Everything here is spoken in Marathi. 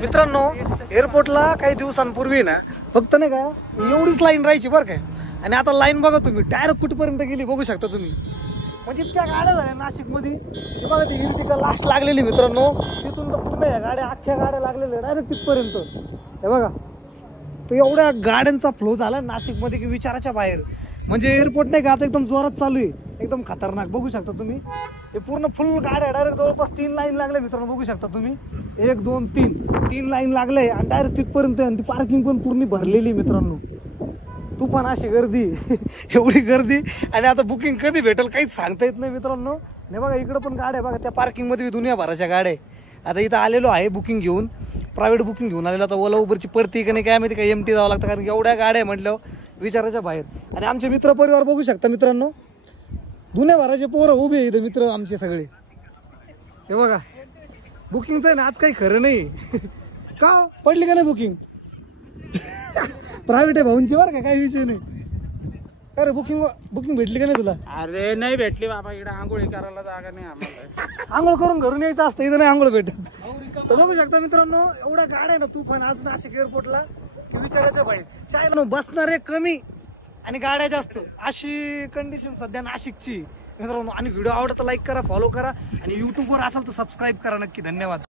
मित्रांनो एअरपोर्टला काही दिवसांपूर्वी ना फक्त नाही का एवढीच लाईन राहायची बरं काय, आणि आता लाईन बघा तुम्ही डायरेक्ट कुठपर्यंत गेली बघू शकता तुम्ही. म्हणजे इतक्या गाड्या झाल्या नाशिकमध्ये. हे बघा ती इर्टिगा लास्ट लागलेली मित्रांनो, तिथून तर पूर्ण या गाड्या अख्ख्या गाड्या लागलेल्या डायरेक्ट तिथपर्यंत. हे बघा तो एवढ्या गाड्यांचा फ्लो झाला नाशिकमध्ये की विचाराच्या बाहेर. म्हणजे एअरपोर्ट नाही का आता एकदम जोरात चालू आहे, एकदम खतरनाक. बघू शकता तुम्ही हे पूर्ण फुल गाड्या डायरेक्ट जवळपास 3 लाईन लागल्या मित्रांनो. बघू शकता तुम्ही 1 2 3 लाईन लागले आणि डायरेक्ट तिथपर्यंत. आणि ती पार्किंग पण पूर्ण भरलेली मित्रांनो. तू पण अशी गर्दी एवढी गर्दी. आणि आता बुकिंग कधी भेटेल काहीच सांगता येत नाही मित्रांनो. नाही बघा इकडं पण गाड्या बघा, त्या पार्किंगमध्ये दुनिया भराच्या गाड्या आहे. आता इथं आलेलो आहे बुकिंग घेऊन, प्रायव्हेट बुकिंग घेऊन आलेलो. आता ओला उबरची पडती का नाही काय माहिती, काय एमटी जावं लागतं कारण एवढ्या गाड्या म्हटल्यावर विचाराच्या बाहेर. आणि आमचे मित्र परिवार बघू शकता मित्रांनो, दुनिया भराचे पोरं उभे आहे इथं मित्र आमचे सगळे. हे बघा बुकिंगचं आहे ना आज काही खरं नाही. का पडली का नाही बुकिंग? प्रायव्हेट आहे भाऊंची बरं का, काही विषय नाही. अरे बुकिंग भेटली का नाही तुला? अरे नाही भेटली बाबा, इकडे आंघोळी करायला जागा नाही आम्हाला. आंघोळ करून घरून यायचं असतं, इथं नाही आंघोळ भेटत. तर बघू शकता मित्रांनो एवढ्या गाड्या आहे ना तुफान आज नाशिक एअरपोर्टला की विचारायच्या बाहेर. चायला बसणारे कमी आणि गाड्या जास्त, अशी कंडिशन सध्या नाशिकची मित्रांनो. आणि व्हिडिओ आवडता लाईक करा, फॉलो करा आणि युट्यूबवर असाल तर सबस्क्राईब करा नक्की. धन्यवाद.